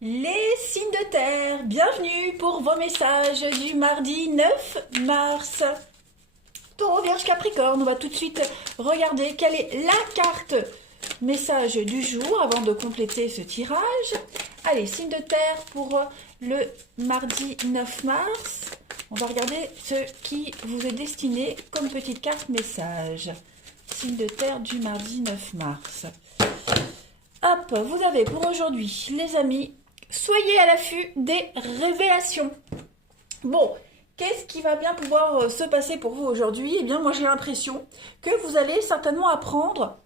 Les signes de terre, bienvenue pour vos messages du mardi 9 mars. Taureau, Vierge, Capricorne, on va tout de suite regarder quelle est la carte message du jour avant de compléter ce tirage. Allez, signe de terre pour le mardi 9 mars. On va regarder ce qui vous est destiné comme petite carte message. Signe de terre du mardi 9 mars. Hop, vous avez pour aujourd'hui, les amis, soyez à l'affût des révélations. Bon, qu'est-ce qui va bien pouvoir se passer pour vous aujourd'hui? Eh bien, moi j'ai l'impression que vous allez certainement apprendre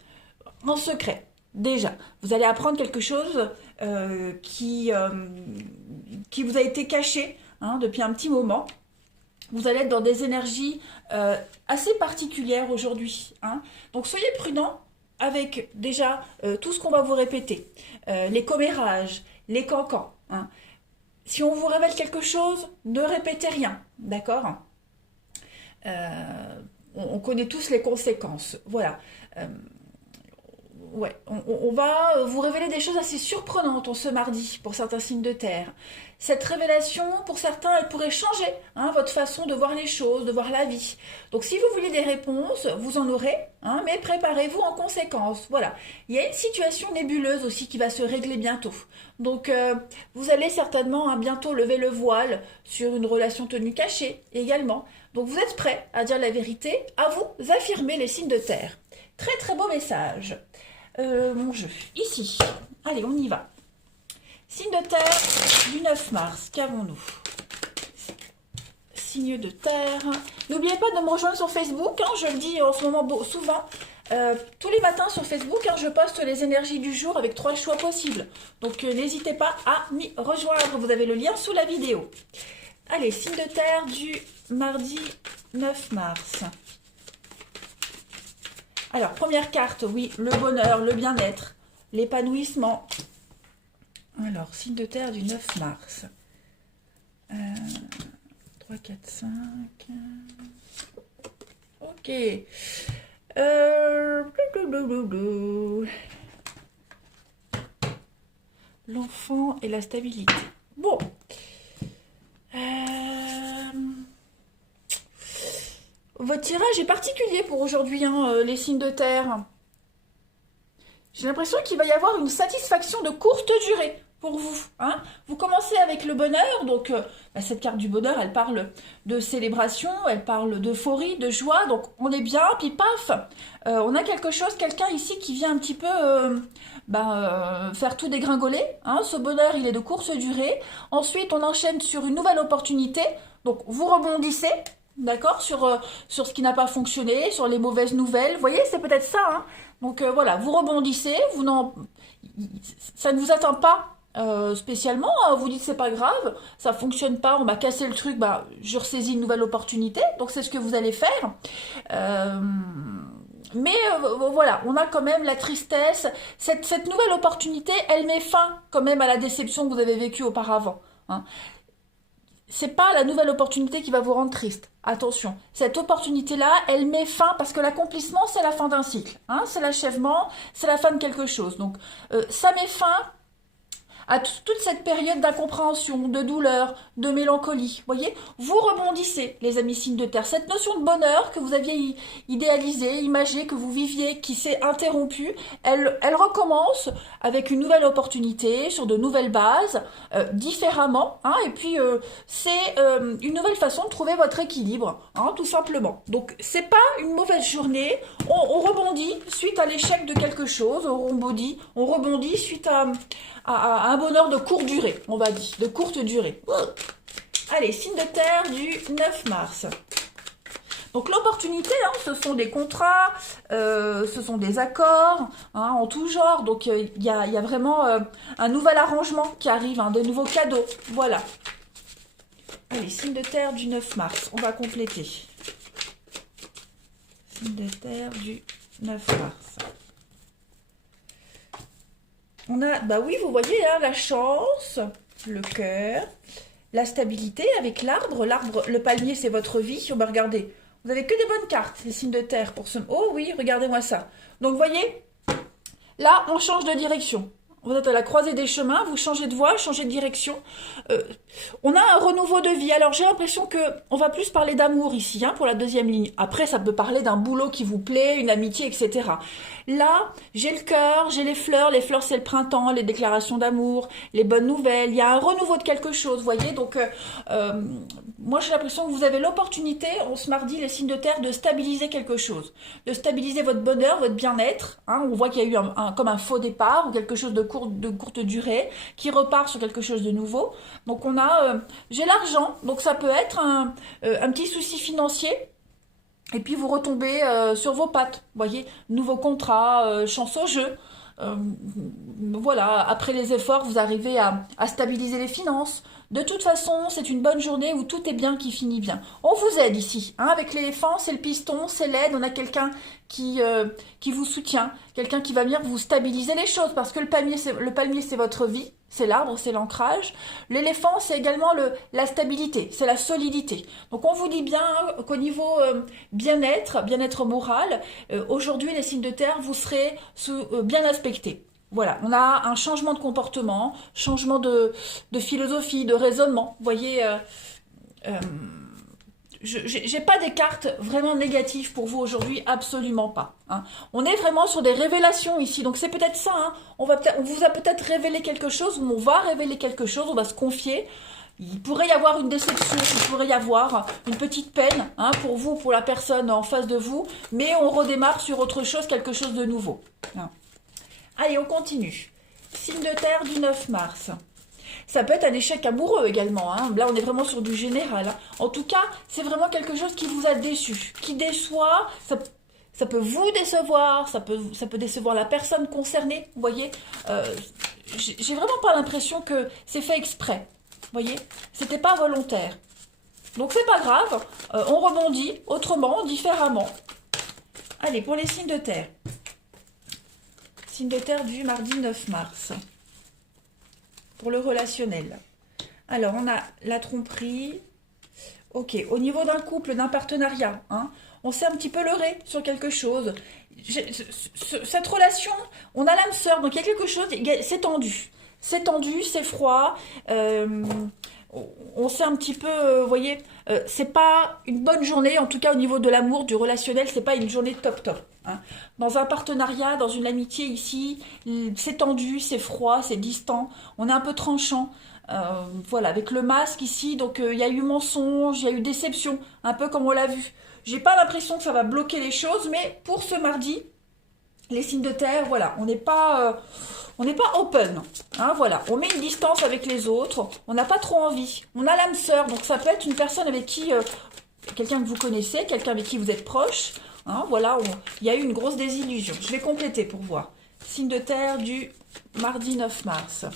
en secret. Déjà, vous allez apprendre quelque chose qui vous a été caché depuis un petit moment. Vous allez être dans des énergies assez particulières aujourd'hui. Donc soyez prudents avec déjà tout ce qu'on va vous répéter. Les commérages, les cancans. Si on vous révèle quelque chose, ne répétez rien. D'accord. On connaît tous les conséquences. Voilà. Ouais, on va vous révéler des choses assez surprenantes en ce mardi pour certains signes de terre. Cette révélation, pour certains, elle pourrait changer votre façon de voir les choses, de voir la vie. Donc si vous voulez des réponses, vous en aurez, mais préparez-vous en conséquence. Voilà. Il y a une situation nébuleuse aussi qui va se régler bientôt. Donc vous allez certainement bientôt lever le voile sur une relation tenue cachée également. Donc vous êtes prêts à dire la vérité, à vous affirmer les signes de terre. Très très beau message. Mon jeu, ici. Allez, on y va. Signe de terre du 9 mars, qu'avons-nous? Signe de terre. N'oubliez pas de me rejoindre sur Facebook, je le dis en ce moment souvent. Tous les matins sur Facebook, je poste les énergies du jour avec 3 choix possibles. Donc n'hésitez pas à m'y rejoindre, vous avez le lien sous la vidéo. Allez, signe de terre du mardi 9 mars. Alors, première carte, oui, le bonheur, le bien-être, l'épanouissement. Alors, signe de terre du 9 mars. 3, 4, 5. Ok. L'enfant et la stabilité. Bon. Votre tirage est particulier pour aujourd'hui, les signes de terre. J'ai l'impression qu'il va y avoir une satisfaction de courte durée pour vous. Vous commencez avec le bonheur, donc cette carte du bonheur, elle parle de célébration, elle parle d'euphorie, de joie, donc on est bien, puis paf, on a quelque chose, quelqu'un ici qui vient un petit peu faire tout dégringoler. Ce bonheur, il est de courte durée. Ensuite, on enchaîne sur une nouvelle opportunité, donc vous rebondissez. D'accord, sur ce qui n'a pas fonctionné, sur les mauvaises nouvelles. Vous voyez, c'est peut-être ça. Donc voilà, vous rebondissez, ça ne vous atteint pas spécialement. Vous dites c'est pas grave, ça fonctionne pas, on m'a cassé le truc, je ressaisis une nouvelle opportunité. Donc c'est ce que vous allez faire. Mais voilà, on a quand même la tristesse. Cette nouvelle opportunité, elle met fin quand même à la déception que vous avez vécue auparavant. C'est pas la nouvelle opportunité qui va vous rendre triste. Attention, cette opportunité-là, elle met fin, parce que l'accomplissement, c'est la fin d'un cycle. C'est l'achèvement, c'est la fin de quelque chose. Donc, ça met fin à toute cette période d'incompréhension, de douleur, de mélancolie. Vous voyez, vous rebondissez, les amis signes de terre. Cette notion de bonheur que vous aviez idéalisée, imaginée, que vous viviez, qui s'est interrompue, elle recommence avec une nouvelle opportunité, sur de nouvelles bases, différemment. Et puis, c'est une nouvelle façon de trouver votre équilibre, tout simplement. Donc, c'est pas une mauvaise journée. On rebondit suite à l'échec de quelque chose. On rebondit suite à un bonheur de courte durée, on va dire, de courte durée. Allez, signe de terre du 9 mars. Donc l'opportunité, ce sont des contrats, ce sont des accords, en tout genre. Donc il y a vraiment un nouvel arrangement qui arrive, de nouveaux cadeaux. Voilà. Allez, signe de terre du 9 mars, on va compléter. Signe de terre du 9 mars. On a, oui, vous voyez, la chance, le cœur, la stabilité avec l'arbre. L'arbre, le palmier, c'est votre vie. Regardez, vous avez que des bonnes cartes, les signes de terre pour ce... Oh oui, regardez-moi ça. Donc, vous voyez, là, on change de direction. Vous êtes à la croisée des chemins, vous changez de voie, changez de direction. Euh, on a un renouveau de vie. Alors j'ai l'impression que on va plus parler d'amour ici, hein, pour la deuxième ligne. Après, ça peut parler d'un boulot qui vous plaît, une amitié, etc. Là, j'ai le cœur, j'ai les fleurs. Les fleurs, c'est le printemps, les déclarations d'amour, les bonnes nouvelles. Il y a un renouveau de quelque chose, vous voyez. Donc, moi, j'ai l'impression que vous avez l'opportunité, en ce mardi, les signes de terre, de stabiliser quelque chose, de stabiliser votre bonheur, votre bien-être. Hein. On voit qu'il y a eu comme un faux départ ou quelque chose de courte durée qui repart sur quelque chose de nouveau. Donc, j'ai l'argent, donc ça peut être un petit souci financier. Et puis vous retombez sur vos pattes, vous voyez, nouveau contrat, chance au jeu. Euh, voilà, après les efforts, vous arrivez à stabiliser les finances. De toute façon, c'est une bonne journée où tout est bien qui finit bien. On vous aide ici, hein, avec l'éléphant, c'est le piston, c'est l'aide, on a quelqu'un qui vous soutient, quelqu'un qui va venir vous stabiliser les choses, parce que le palmier, c'est votre vie, c'est l'arbre, c'est l'ancrage. L'éléphant, c'est également la stabilité, c'est la solidité. Donc on vous dit bien qu'au niveau bien-être moral, aujourd'hui, les signes de terre, vous serez bien aspectés. Voilà, on a un changement de comportement, changement de philosophie, de raisonnement. Vous voyez, j'ai pas des cartes vraiment négatives pour vous aujourd'hui, absolument pas. Hein. On est vraiment sur des révélations ici, donc c'est peut-être ça. Hein. On vous a peut-être révélé quelque chose, ou on va révéler quelque chose, on va se confier. Il pourrait y avoir une déception, il pourrait y avoir une petite peine, hein, pour vous, pour la personne en face de vous, mais on redémarre sur autre chose, quelque chose de nouveau. Hein. Allez, on continue. Signe de terre du 9 mars. Ça peut être un échec amoureux également. Hein. Là, on est vraiment sur du général. Hein. En tout cas, c'est vraiment quelque chose qui vous a déçu, qui déçoit. Ça peut vous décevoir, ça peut décevoir la personne concernée. Vous voyez, j'ai vraiment pas l'impression que c'est fait exprès. Vous voyez, c'était pas volontaire. Donc c'est pas grave. On rebondit autrement, différemment. Allez, pour les signes de terre. Signe de terre du mardi 9 mars. Pour le relationnel. Alors, on a la tromperie. Ok, au niveau d'un couple, d'un partenariat, hein, on s'est un petit peu leurré sur quelque chose. Cette relation, on a l'âme sœur, donc il y a quelque chose, c'est tendu. C'est tendu, c'est froid. On s'est un petit peu, vous voyez, c'est pas une bonne journée, en tout cas au niveau de l'amour, du relationnel, c'est pas une journée top top. Hein. Dans un partenariat, dans une amitié ici, c'est tendu, c'est froid, c'est distant, on est un peu tranchant. Voilà, avec le masque ici, donc il y a eu mensonge, il y a eu déception, un peu comme on l'a vu. J'ai pas l'impression que ça va bloquer les choses, mais pour ce mardi, les signes de terre, voilà, on n'est pas open, hein, voilà, on met une distance avec les autres, on n'a pas trop envie, on a l'âme sœur, donc ça peut être une personne avec qui, quelqu'un que vous connaissez, quelqu'un avec qui vous êtes proche, hein, voilà, il y a eu une grosse désillusion. Je vais compléter pour voir. Signe de terre du mardi 9 mars.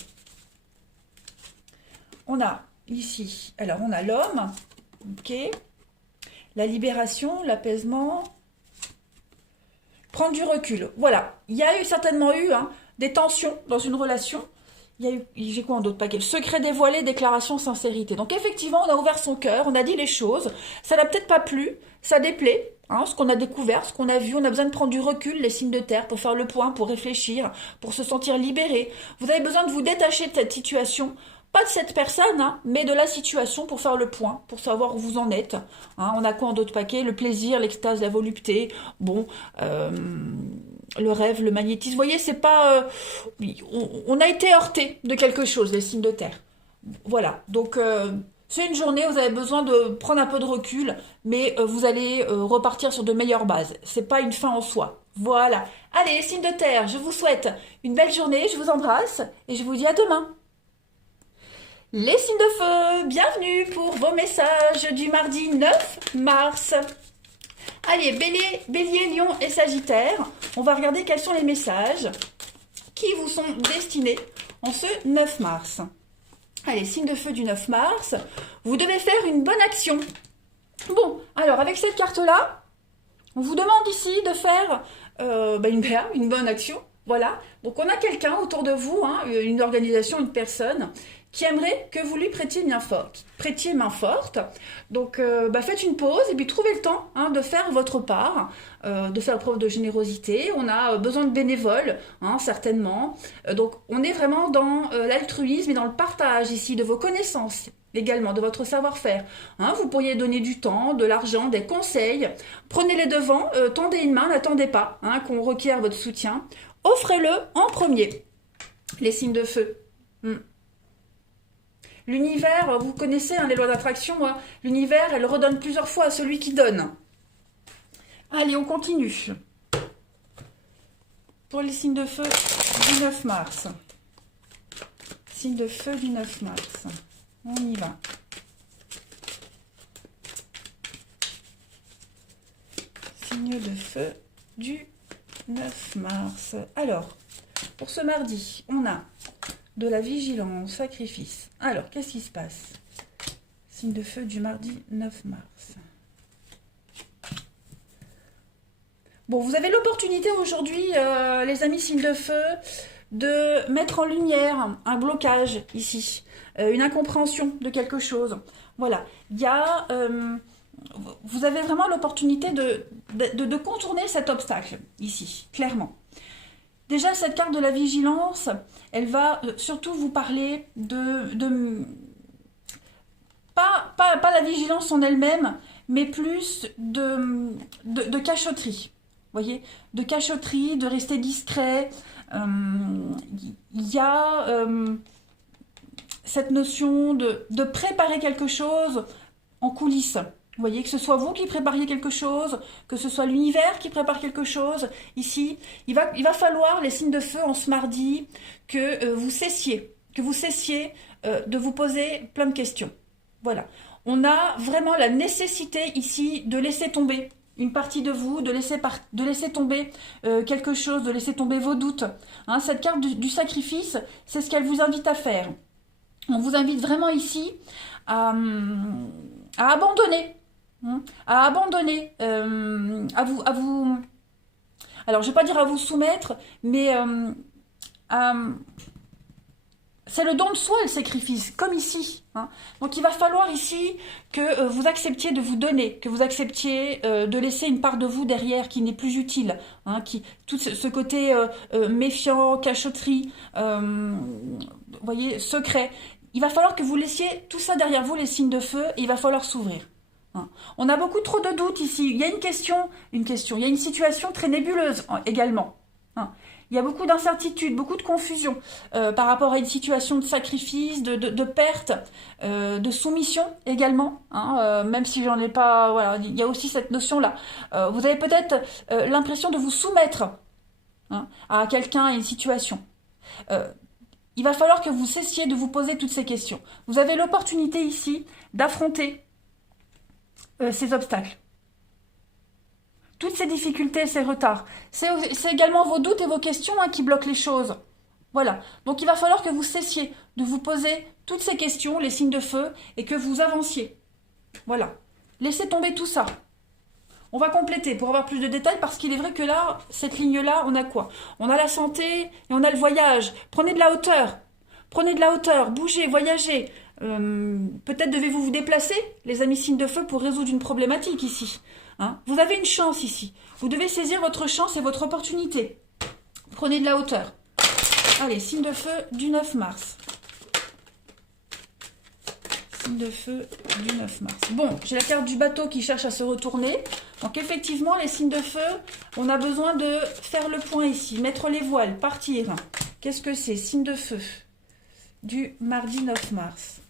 On a ici, alors on a l'homme, ok, la libération, l'apaisement, prendre du recul. Voilà, il y a certainement eu des tensions dans une relation. J'ai quoi en d'autres paquets? Secret dévoilé, déclaration, sincérité. Donc effectivement, on a ouvert son cœur, on a dit les choses. Ça n'a peut-être pas plu, ça déplaît. Hein, ce qu'on a découvert, ce qu'on a vu, on a besoin de prendre du recul, les signes de terre, pour faire le point, pour réfléchir, pour se sentir libéré. Vous avez besoin de vous détacher de cette situation. Pas de cette personne, hein, mais de la situation pour faire le point, pour savoir où vous en êtes. Hein, on a quoi en d'autres paquets? Le plaisir, l'extase, la volupté. Bon, le rêve, le magnétisme. Vous voyez, c'est pas... on a été heurté de quelque chose, les signes de terre. Voilà, donc c'est une journée où vous avez besoin de prendre un peu de recul, mais vous allez repartir sur de meilleures bases. C'est pas une fin en soi. Voilà. Allez, les signes de terre, je vous souhaite une belle journée, je vous embrasse, et je vous dis à demain. Les signes de feu, bienvenue pour vos messages du mardi 9 mars. Allez, Bélier, Lion et Sagittaire, on va regarder quels sont les messages qui vous sont destinés en ce 9 mars. Allez, signe de feu du 9 mars, vous devez faire une bonne action. Bon, alors avec cette carte-là, on vous demande ici de faire une bonne action. Voilà, donc on a quelqu'un autour de vous, hein, une organisation, une personne qui aimerait que vous lui prêtiez main forte. Donc, faites une pause et puis trouvez le temps hein, de faire votre part, de faire preuve de générosité. On a besoin de bénévoles, hein, certainement. Donc, on est vraiment dans l'altruisme et dans le partage ici de vos connaissances, également de votre savoir-faire. Hein, vous pourriez donner du temps, de l'argent, des conseils. Prenez les devants, tendez une main, n'attendez pas hein, qu'on requiert votre soutien. Offrez-le en premier, les signes de feu. L'univers, vous connaissez hein, les lois d'attraction, hein, l'univers, elle redonne plusieurs fois à celui qui donne. Allez, on continue. Pour les signes de feu du 9 mars. Signe de feu du 9 mars. On y va. Signe de feu du 9 mars. Alors, pour ce mardi, on a de la vigilance, sacrifice. Alors, qu'est-ce qui se passe? Signe de feu du mardi 9 mars. Bon, vous avez l'opportunité aujourd'hui, les amis signes de feu, de mettre en lumière un blocage ici, une incompréhension de quelque chose. Voilà, il y a... vous avez vraiment l'opportunité de contourner cet obstacle ici, clairement. Déjà, cette carte de la vigilance, elle va surtout vous parler pas la vigilance en elle-même, mais plus de cachotterie. Vous voyez, de cachotterie, de rester discret. Il y a cette notion de préparer quelque chose en coulisses. Vous voyez, que ce soit vous qui prépariez quelque chose, que ce soit l'univers qui prépare quelque chose, ici, il va falloir, les signes de feu en ce mardi, que vous cessiez de vous poser plein de questions. Voilà. On a vraiment la nécessité ici de laisser tomber une partie de vous, de laisser tomber quelque chose, de laisser tomber vos doutes. Hein, cette carte du sacrifice, c'est ce qu'elle vous invite à faire. On vous invite vraiment ici à abandonner. À abandonner, à vous... Alors, je ne vais pas dire à vous soumettre, mais c'est le don de soi, le sacrifice, comme ici. Hein. Donc, il va falloir ici que vous acceptiez de vous donner, que vous acceptiez de laisser une part de vous derrière qui n'est plus utile. Hein, tout ce côté méfiant, cachotterie, vous voyez, secret. Il va falloir que vous laissiez tout ça derrière vous, les signes de feu, et il va falloir s'ouvrir. On a beaucoup trop de doutes ici. Il y a il y a une situation très nébuleuse également. Il y a beaucoup d'incertitudes, beaucoup de confusion par rapport à une situation de sacrifice, de perte, de soumission également. Même si j'en ai pas... Voilà, il y a aussi cette notion-là. Vous avez peut-être l'impression de vous soumettre à quelqu'un, à une situation. Il va falloir que vous cessiez de vous poser toutes ces questions. Vous avez l'opportunité ici d'affronter ces obstacles. Toutes ces difficultés, ces retards. C'est également vos doutes et vos questions qui bloquent les choses. Voilà. Donc il va falloir que vous cessiez de vous poser toutes ces questions, les signes de feu, et que vous avanciez. Voilà. Laissez tomber tout ça. On va compléter pour avoir plus de détails parce qu'il est vrai que là, cette ligne-là, on a quoi? On a la santé et on a le voyage. Prenez de la hauteur. Prenez de la hauteur, bougez, voyagez. Peut-être devez-vous vous déplacer, les amis signes de feu, pour résoudre une problématique ici. Vous avez une chance ici. Vous devez saisir votre chance et votre opportunité. Prenez de la hauteur. Allez, signe de feu du 9 mars. Signe de feu du 9 mars. Bon, j'ai la carte du bateau qui cherche à se retourner. Donc effectivement, les signes de feu, on a besoin de faire le point ici. Mettre les voiles, partir. Qu'est-ce que c'est? Signe de feu du mardi 9 mars.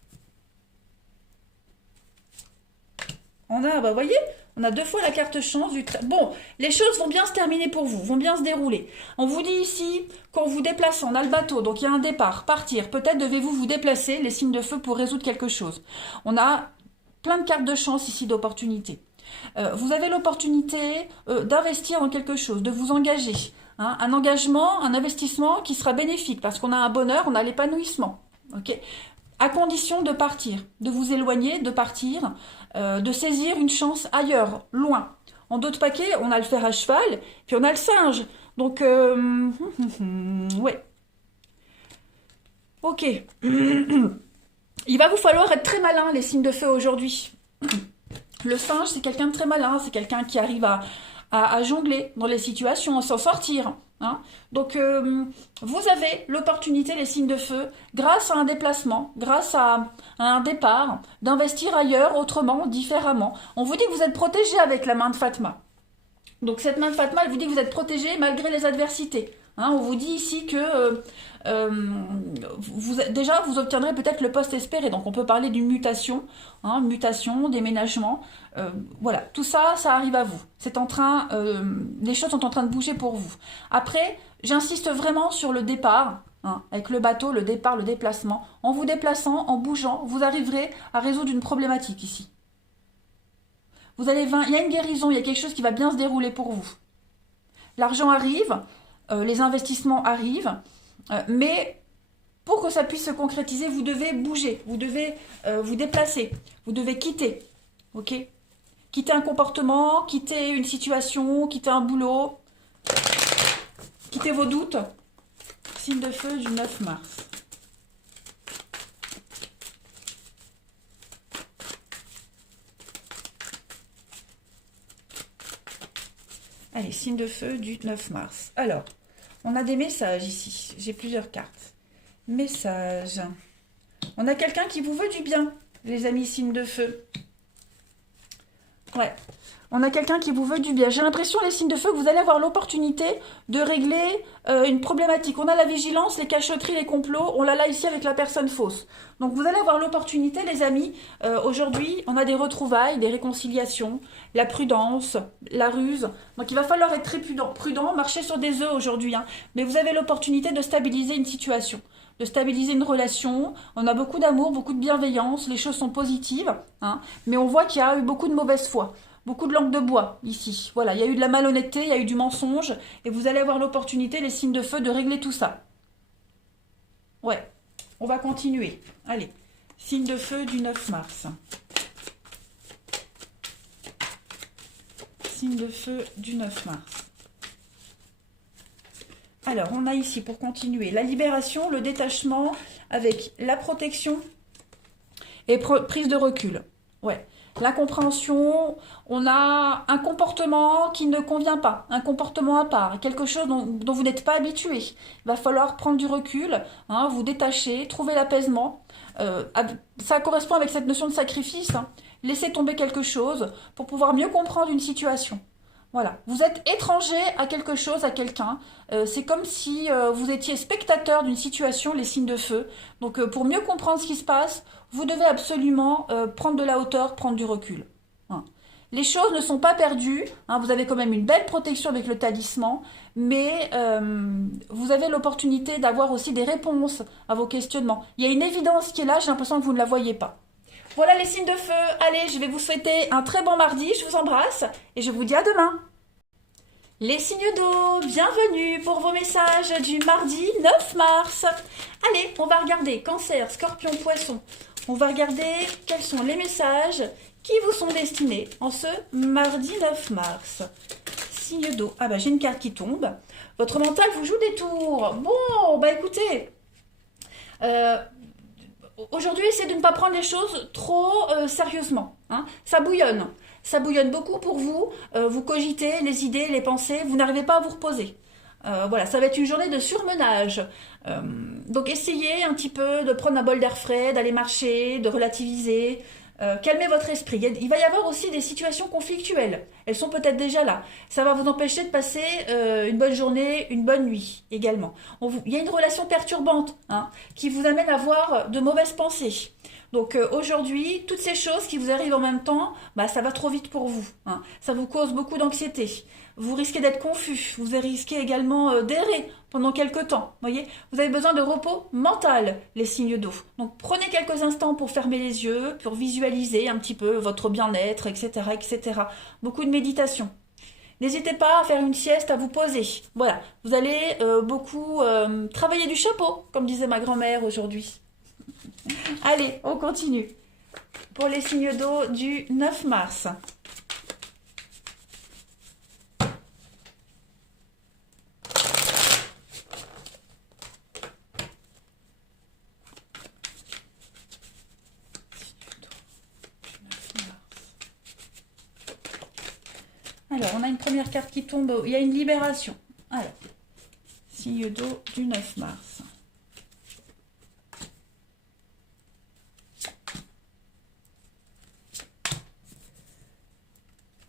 On a, vous voyez, on a deux fois la carte chance. Bon, les choses vont bien se terminer pour vous, vont bien se dérouler. On vous dit ici, quand vous déplacez, on a le bateau, donc il y a un départ, partir. Peut-être devez-vous vous déplacer, les signes de feu, pour résoudre quelque chose. On a plein de cartes de chance ici, d'opportunités. Vous avez l'opportunité d'investir dans quelque chose, de vous engager. Un engagement, un investissement qui sera bénéfique, parce qu'on a un bonheur, on a l'épanouissement. Okay, à condition de partir, de vous éloigner, de partir, de saisir une chance ailleurs, loin. En d'autres paquets, on a le fer à cheval, puis on a le singe. Donc, ouais. Ok. Il va vous falloir être très malin, les signes de feu, aujourd'hui. Le singe, c'est quelqu'un de très malin, c'est quelqu'un qui arrive à jongler dans les situations, à s'en sortir. Hein. Donc, vous avez l'opportunité, les signes de feu, grâce à un déplacement, grâce à un départ, d'investir ailleurs, autrement, différemment. On vous dit que vous êtes protégé avec la main de Fatma. Donc cette main de Fatma, elle vous dit que vous êtes protégé malgré les adversités. Hein, on vous dit ici que déjà vous obtiendrez peut-être le poste espéré. Donc on peut parler d'une mutation, hein, mutation, déménagement. Voilà, tout ça, ça arrive à vous. C'est en train, les choses sont en train de bouger pour vous. Après, j'insiste vraiment sur le départ. Hein, avec le bateau, le départ, le déplacement. En vous déplaçant, en bougeant, vous arriverez à résoudre une problématique ici. Vous allez il y a une guérison, il y a quelque chose qui va bien se dérouler pour vous. L'argent arrive, les investissements arrivent, mais pour que ça puisse se concrétiser, vous devez bouger, vous devez vous déplacer, vous devez quitter, ok? Quitter un comportement, quitter une situation, quitter un boulot, quitter vos doutes. Signe de feu du 9 mars. Allez, signe de feu du 9 mars. Alors, on a des messages ici. J'ai plusieurs cartes. Messages. On a quelqu'un qui vous veut du bien, les amis signes de feu. Ouais. On a quelqu'un qui vous veut du bien. J'ai l'impression, les signes de feu, que vous allez avoir l'opportunité de régler une problématique. On a la vigilance, les cachotteries, les complots. On l'a là ici avec la personne fausse. Donc vous allez avoir l'opportunité, les amis. Aujourd'hui, on a des retrouvailles, des réconciliations, la prudence, la ruse. Donc il va falloir être très prudent, marcher sur des œufs aujourd'hui. Hein. Mais vous avez l'opportunité de stabiliser une situation, de stabiliser une relation. On a beaucoup d'amour, beaucoup de bienveillance. Les choses sont positives. Hein. Mais on voit qu'il y a eu beaucoup de mauvaise foi. Beaucoup de langue de bois ici. Voilà, il y a eu de la malhonnêteté, il y a eu du mensonge. Et vous allez avoir l'opportunité, les signes de feu, de régler tout ça. Ouais, on va continuer. Allez, signe de feu du 9 mars. Signe de feu du 9 mars. Alors, on a ici, pour continuer, la libération, le détachement, avec la protection et prise de recul. Ouais. L'incompréhension, on a un comportement qui ne convient pas, un comportement à part, quelque chose dont vous n'êtes pas habitué. Il va falloir prendre du recul, hein, vous détacher, trouver l'apaisement. Ça correspond avec cette notion de sacrifice. Hein. Laisser tomber quelque chose pour pouvoir mieux comprendre une situation. Voilà, vous êtes étranger à quelque chose, à quelqu'un. C'est comme si vous étiez spectateur d'une situation, les signes de feu. Donc pour mieux comprendre ce qui se passe, vous devez absolument prendre de la hauteur, prendre du recul. Hein. Les choses ne sont pas perdues. Hein, vous avez quand même une belle protection avec le talisman, mais vous avez l'opportunité d'avoir aussi des réponses à vos questionnements. Il y a une évidence qui est là, j'ai l'impression que vous ne la voyez pas. Voilà les signes de feu. Allez, je vais vous souhaiter un très bon mardi. Je vous embrasse et je vous dis à demain. Les signes d'eau, bienvenue pour vos messages du mardi 9 mars. Allez, on va regarder Cancer, Scorpion, Poisson. On va regarder quels sont les messages qui vous sont destinés en ce mardi 9 mars. Signe d'eau. Ah bah j'ai une carte qui tombe. Votre mental vous joue des tours. Bon, bah écoutez... Aujourd'hui, essayez de ne pas prendre les choses trop sérieusement. Hein. Ça bouillonne. Ça bouillonne beaucoup pour vous. Vous cogitez les idées, les pensées. Vous n'arrivez pas à vous reposer. Voilà, ça va être une journée de surmenage. Donc essayez un petit peu de prendre un bol d'air frais, d'aller marcher, de relativiser. Calmez votre esprit. Il va y avoir aussi des situations conflictuelles. Elles sont peut-être déjà là. Ça va vous empêcher de passer une bonne journée, une bonne nuit également. Il y a une relation perturbante hein, qui vous amène à avoir de mauvaises pensées. Donc aujourd'hui, toutes ces choses qui vous arrivent en même temps, bah, ça va trop vite pour vous. Hein. Ça vous cause beaucoup d'anxiété. Vous risquez d'être confus. Vous risquez également d'errer pendant quelques temps. Voyez, vous avez besoin de repos mental, les signes d'eau. Donc prenez quelques instants pour fermer les yeux, pour visualiser un petit peu votre bien-être, etc., etc. Beaucoup de méditation. N'hésitez pas à faire une sieste, à vous poser. Voilà, vous allez beaucoup travailler du chapeau, comme disait ma grand-mère aujourd'hui. Allez, on continue. Pour les signes d'eau du 9 mars. Alors, on a une première carte qui tombe. Il y a une libération. Alors, signe d'eau du 9 mars.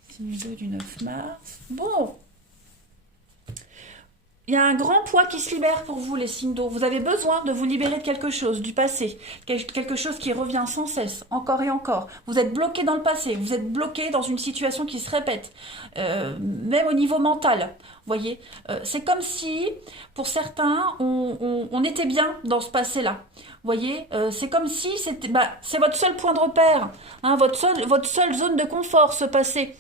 Signe d'eau du 9 mars. Bon. Il y a un grand poids qui se libère pour vous, les signes d'eau. Vous avez besoin de vous libérer de quelque chose, du passé. Quelque chose qui revient sans cesse, encore et encore. Vous êtes bloqué dans le passé. Vous êtes bloqué dans une situation qui se répète. Même au niveau mental. Vous voyez, c'est comme si, pour certains, on était bien dans ce passé-là. Vous voyez, c'est comme si c'est votre seul point de repère, hein, votre seule zone de confort, ce passé.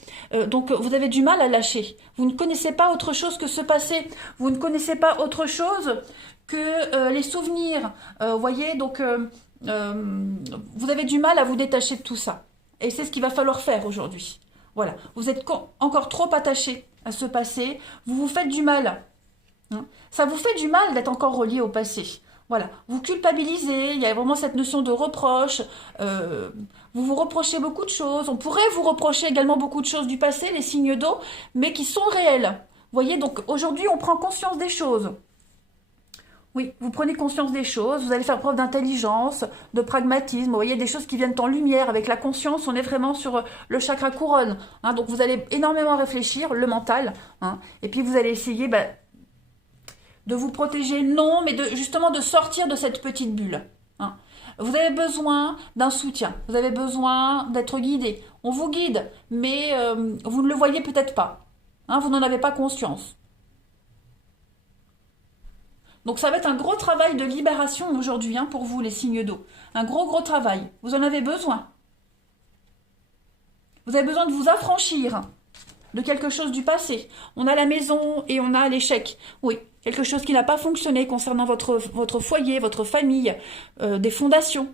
Donc vous avez du mal à lâcher. Vous ne connaissez pas autre chose que ce passé. Vous ne connaissez pas autre chose que les souvenirs. Vous voyez, donc vous avez du mal à vous détacher de tout ça. Et c'est ce qu'il va falloir faire aujourd'hui. Voilà, vous êtes encore trop attaché à ce passé. Vous vous faites du mal. Hein. Ça vous fait du mal d'être encore relié au passé. Voilà, vous culpabilisez, il y a vraiment cette notion de reproche, vous vous reprochez beaucoup de choses, on pourrait vous reprocher également beaucoup de choses du passé, les signes d'eau, mais qui sont réels. Vous voyez, donc aujourd'hui on prend conscience des choses. Oui, vous prenez conscience des choses, vous allez faire preuve d'intelligence, de pragmatisme, vous voyez, des choses qui viennent en lumière, avec la conscience, on est vraiment sur le chakra couronne, hein, donc vous allez énormément réfléchir, le mental, hein, et puis vous allez essayer... de vous protéger, non, mais justement de sortir de cette petite bulle. Hein. Vous avez besoin d'un soutien, vous avez besoin d'être guidé. On vous guide, mais vous ne le voyez peut-être pas. Hein, vous n'en avez pas conscience. Donc ça va être un gros travail de libération aujourd'hui pour vous, les signes d'eau. Un gros travail. Vous en avez besoin. Vous avez besoin de vous affranchir de quelque chose du passé. On a la maison et on a l'échec. Oui, quelque chose qui n'a pas fonctionné concernant votre foyer, votre famille, des fondations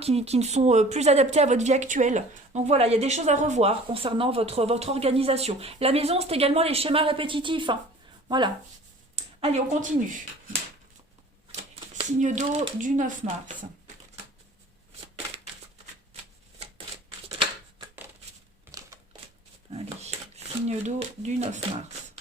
qui ne sont plus adaptées à votre vie actuelle. Donc voilà, il y a des choses à revoir concernant votre organisation. La maison, c'est également les schémas répétitifs. Hein. Voilà. Allez, on continue. Signe d'eau du 9 mars. Allez, signe d'eau du 9 mars.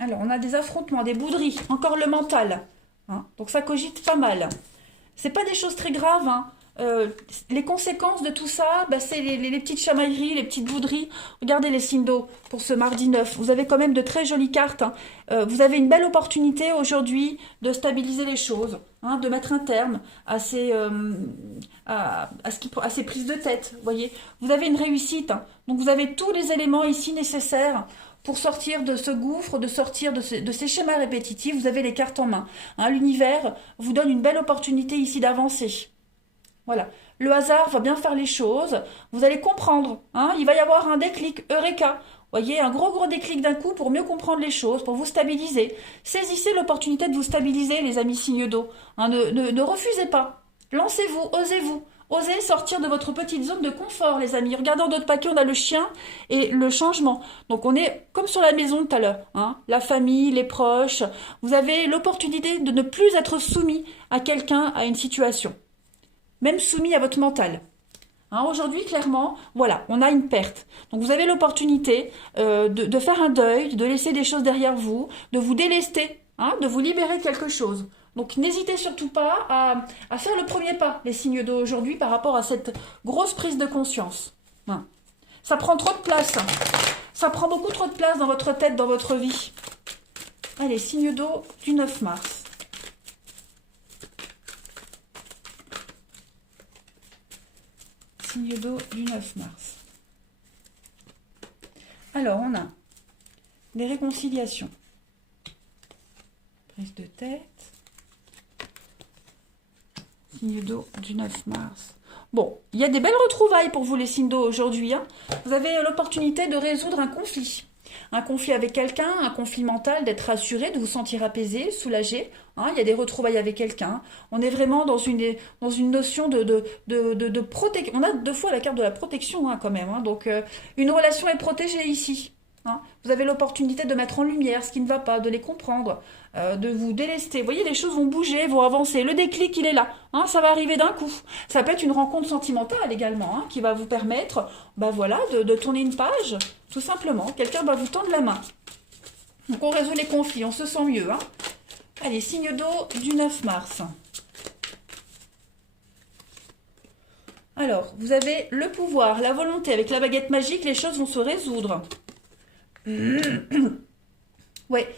Alors, on a des affrontements, des bouderies, encore le mental. Hein, donc, ça cogite pas mal. C'est pas des choses très graves. Hein. Les conséquences de tout ça, c'est les petites chamailleries, les petites bouderies. Regardez les signes d'eau pour ce mardi 9. Vous avez quand même de très jolies cartes. Hein. Vous avez une belle opportunité aujourd'hui de stabiliser les choses, hein, de mettre un terme à ces prises de tête. Voyez, vous avez une réussite. Hein. Donc vous avez tous les éléments ici nécessaires pour sortir de ce gouffre, de sortir de ces schémas répétitifs. Vous avez les cartes en main. Hein. L'univers vous donne une belle opportunité ici d'avancer. Voilà, le hasard va bien faire les choses, vous allez comprendre, hein, il va y avoir un déclic, Eureka, voyez, un gros déclic d'un coup pour mieux comprendre les choses, pour vous stabiliser. Saisissez l'opportunité de vous stabiliser, les amis signes d'eau, hein, ne refusez pas, lancez-vous, osez sortir de votre petite zone de confort, les amis. Regardez dans d'autres paquets, on a le chien et le changement. Donc on est comme sur la maison tout à l'heure, hein, la famille, les proches, vous avez l'opportunité de ne plus être soumis à quelqu'un, à une situation. Même soumis à votre mental. Hein, aujourd'hui, clairement, voilà, on a une perte. Donc vous avez l'opportunité de faire un deuil, de laisser des choses derrière vous, de vous délester, hein, de vous libérer de quelque chose. Donc n'hésitez surtout pas à faire le premier pas, les signes d'eau aujourd'hui, par rapport à cette grosse prise de conscience. Hein. Ça prend trop de place. Hein. Ça prend beaucoup trop de place dans votre tête, dans votre vie. Allez, signe d'eau du 9 mars. Signe d'eau du 9 mars. Alors, on a les réconciliations. Prise de tête. Signe d'eau du 9 mars. Bon, il y a des belles retrouvailles pour vous, les signes d'eau, aujourd'hui. Hein. Vous avez l'opportunité de résoudre un conflit. Un conflit avec quelqu'un, un conflit mental, d'être rassuré, de vous sentir apaisé, soulagé. Hein, il y a des retrouvailles avec quelqu'un. On est vraiment dans une notion de protection. On a deux fois la carte de la protection, hein, quand même. Hein, donc, une relation est protégée ici. hein. Vous avez l'opportunité de mettre en lumière ce qui ne va pas, de les comprendre, de vous délester. Vous voyez, les choses vont bouger, vont avancer. Le déclic, il est là, hein, ça va arriver d'un coup. Ça peut être une rencontre sentimentale également, hein, qui va vous permettre voilà, de tourner une page, tout simplement. Quelqu'un va vous tendre la main. Donc on résout les conflits, on se sent mieux. Hein. Allez, signe d'eau du 9 mars. Alors, vous avez le pouvoir, la volonté. Avec la baguette magique, les choses vont se résoudre. Ouais.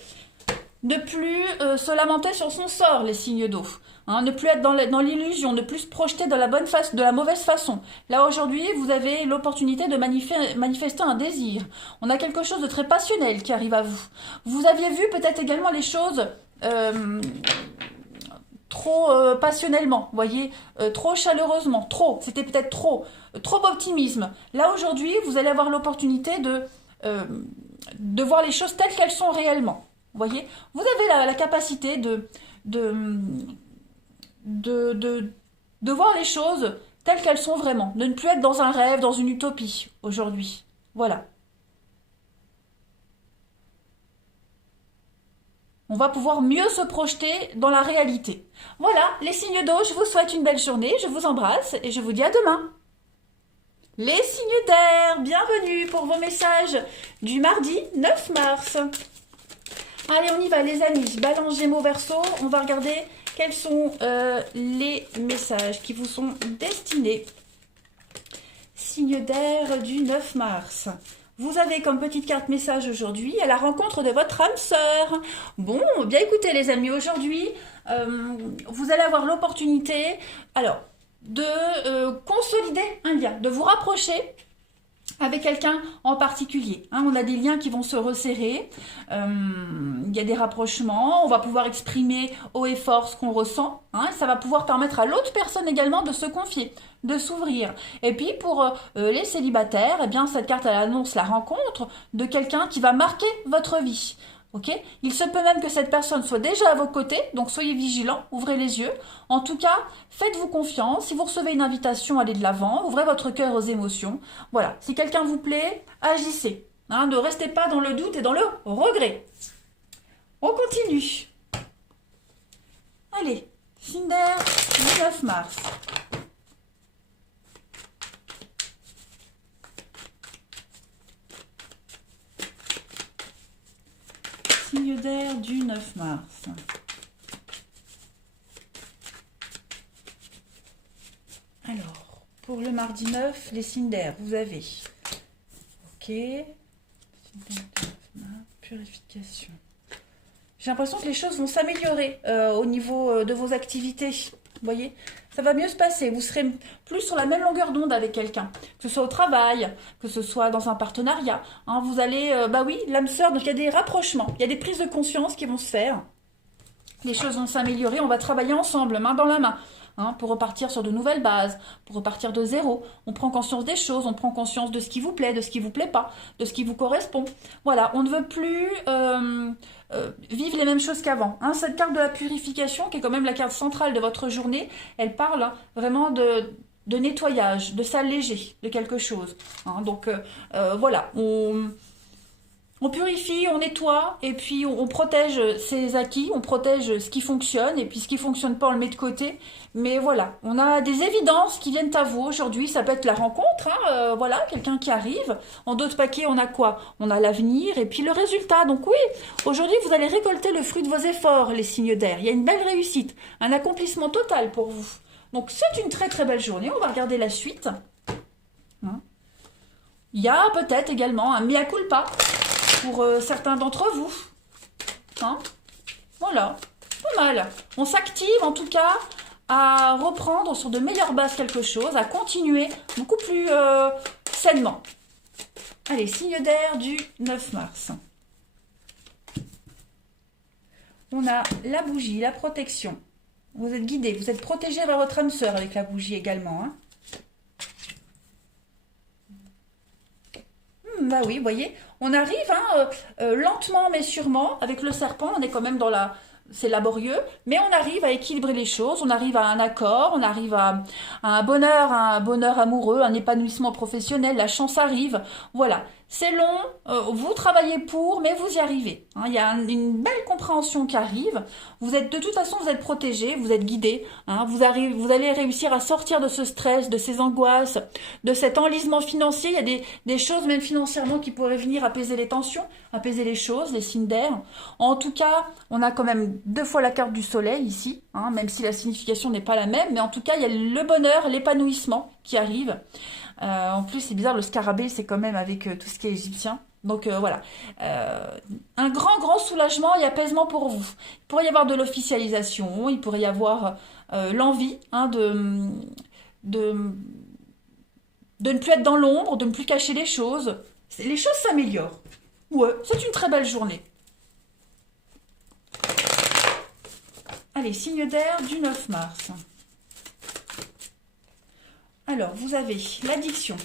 Ne plus se lamenter sur son sort, les signes d'eau. Hein, ne plus être dans l'illusion, ne plus se projeter de la mauvaise façon. Là, aujourd'hui, vous avez l'opportunité de manifester un désir. On a quelque chose de très passionnel qui arrive à vous. Vous aviez vu peut-être également les choses trop passionnellement, voyez, trop chaleureusement, c'était peut-être trop d'optimisme. Là, aujourd'hui, vous allez avoir l'opportunité de voir les choses telles qu'elles sont réellement. Vous voyez, vous avez la capacité de voir les choses telles qu'elles sont vraiment, de ne plus être dans un rêve, dans une utopie aujourd'hui. Voilà. On va pouvoir mieux se projeter dans la réalité. Voilà, les signes d'eau, je vous souhaite une belle journée, je vous embrasse et je vous dis à demain. Les signes d'air, bienvenue pour vos messages du mardi 9 mars. Allez, on y va les amis, Balance, Gémeaux, Verseau, on va regarder quels sont les messages qui vous sont destinés. Signe d'air du 9 mars. Vous avez comme petite carte message aujourd'hui à la rencontre de votre âme sœur. Bon, bien écoutez les amis, aujourd'hui, vous allez avoir l'opportunité de consolider un lien, de vous rapprocher avec quelqu'un en particulier. Hein, on a des liens qui vont se resserrer, il y a des rapprochements, on va pouvoir exprimer haut et fort ce qu'on ressent, hein, ça va pouvoir permettre à l'autre personne également de se confier, de s'ouvrir. Et puis pour les célibataires, eh bien, cette carte elle annonce la rencontre de quelqu'un qui va marquer votre vie. Okay, il se peut même que cette personne soit déjà à vos côtés, donc soyez vigilants, ouvrez les yeux. En tout cas, faites-vous confiance. Si vous recevez une invitation, allez de l'avant, ouvrez votre cœur aux émotions. Voilà, si quelqu'un vous plaît, agissez. Hein, ne restez pas dans le doute et dans le regret. On continue. Allez, signe d'air, 19 mars. Signe d'air du 9 mars. Alors, pour le mardi 9, les signes d'air, vous avez. Ok. Purification. J'ai l'impression que les choses vont s'améliorer au niveau de vos activités. Vous voyez, ça va mieux se passer. Vous serez plus sur la même longueur d'onde avec quelqu'un. Que ce soit au travail, que ce soit dans un partenariat. Hein, vous allez, oui, l'âme sœur, donc il y a des rapprochements. Il y a des prises de conscience qui vont se faire. Les choses vont s'améliorer. On va travailler ensemble, main dans la main. Hein, pour repartir sur de nouvelles bases, pour repartir de zéro. On prend conscience des choses, on prend conscience de ce qui vous plaît, de ce qui vous plaît pas, de ce qui vous correspond. Voilà, on ne veut plus vivre les mêmes choses qu'avant. Hein, cette carte de la purification, qui est quand même la carte centrale de votre journée, elle parle vraiment de nettoyage, de s'alléger de quelque chose. Hein, donc voilà, on purifie, on nettoie, et puis on protège ses acquis, on protège ce qui fonctionne, et puis ce qui fonctionne pas, on le met de côté. Mais voilà, on a des évidences qui viennent à vous aujourd'hui. Ça peut être la rencontre, hein, voilà, quelqu'un qui arrive. En d'autres paquets, on a quoi? On a l'avenir, et puis le résultat. Donc oui, aujourd'hui, vous allez récolter le fruit de vos efforts, les signes d'air. Il y a une belle réussite, un accomplissement total pour vous. Donc c'est une très très belle journée. On va regarder la suite. Hein. Il y a peut-être également un mea culpa pour certains d'entre vous. Hein, voilà, pas mal. On s'active en tout cas à reprendre sur de meilleures bases quelque chose, à continuer beaucoup plus sainement. Allez, signe d'air du 9 mars. On a la bougie, la protection. Vous êtes guidé, vous êtes protégé par votre âme sœur avec la bougie également. Hein. Bah oui, vous voyez, on arrive lentement mais sûrement, avec le serpent, on est quand même c'est laborieux, mais on arrive à équilibrer les choses, on arrive à un accord, on arrive à un bonheur amoureux, un épanouissement professionnel, la chance arrive, voilà. C'est long, vous travaillez pour, mais vous y arrivez. Hein. Il y a une belle compréhension qui arrive. Vous êtes de toute façon, vous êtes protégé, vous êtes guidé. Hein. Vous allez réussir à sortir de ce stress, de ces angoisses, de cet enlisement financier. Il y a des choses même financièrement qui pourraient venir apaiser les tensions, apaiser les choses, les signes d'air. En tout cas, on a quand même 2 fois la carte du soleil ici, hein, même si la signification n'est pas la même. Mais en tout cas, il y a le bonheur, l'épanouissement qui arrive. En plus, c'est bizarre, le scarabée, c'est quand même avec tout ce qui est égyptien. Donc voilà, un grand soulagement et apaisement pour vous. Il pourrait y avoir de l'officialisation, il pourrait y avoir l'envie hein, de, de ne plus être dans l'ombre, de ne plus cacher les choses. Les choses s'améliorent. Ouais, c'est une très belle journée. Allez, signe d'air du 9 mars. Alors, vous avez l'addiction.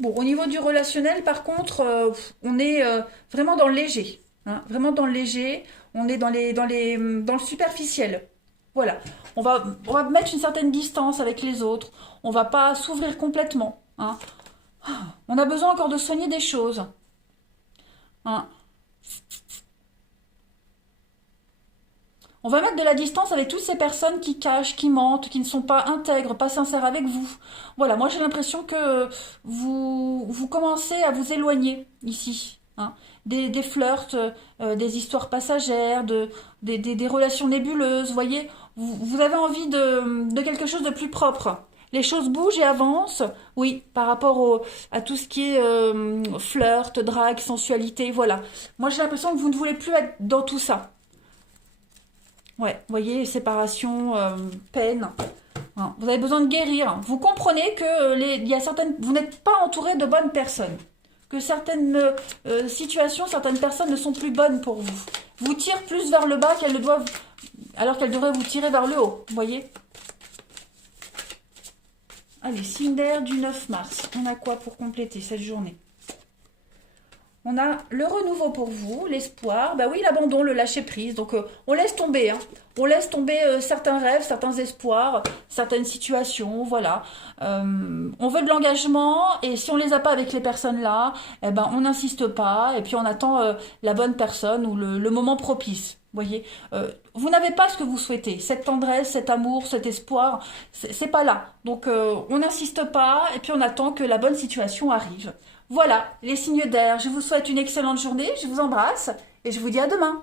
Bon, au niveau du relationnel, par contre, on est vraiment dans le léger. Hein, vraiment dans le léger. On est dans le superficiel. Voilà. On va mettre une certaine distance avec les autres. On va pas s'ouvrir complètement. Hein. On a besoin encore de soigner des choses. Hein. On va mettre de la distance avec toutes ces personnes qui cachent, qui mentent, qui ne sont pas intègres, pas sincères avec vous. Voilà, moi j'ai l'impression que vous commencez à vous éloigner ici. Hein. Des flirts, des histoires passagères, des relations nébuleuses, vous voyez. Vous avez envie de quelque chose de plus propre. Les choses bougent et avancent, oui, par rapport à tout ce qui est flirt, drague, sensualité, voilà. Moi j'ai l'impression que vous ne voulez plus être dans tout ça. Ouais, vous voyez, séparation, peine. Hein, vous avez besoin de guérir. Vous comprenez que il y a vous n'êtes pas entouré de bonnes personnes. Que certaines situations, certaines personnes ne sont plus bonnes pour vous. Vous tirent plus vers le bas qu'elles le doivent, alors qu'elles devraient vous tirer vers le haut. Vous voyez? Allez, signe d'air du 9 mars. On a quoi pour compléter cette journée? On a le renouveau pour vous, l'espoir, bah oui, l'abandon, le lâcher prise. Donc on laisse tomber, hein. On laisse tomber certains rêves, certains espoirs, certaines situations, voilà. On veut de l'engagement et si on les a pas avec les personnes là, eh ben on n'insiste pas et puis on attend la bonne personne ou le moment propice. Voyez, vous n'avez pas ce que vous souhaitez, cette tendresse, cet amour, cet espoir, c'est pas là. Donc on n'insiste pas et puis on attend que la bonne situation arrive. Voilà, les signes d'air. Je vous souhaite une excellente journée, je vous embrasse et je vous dis à demain.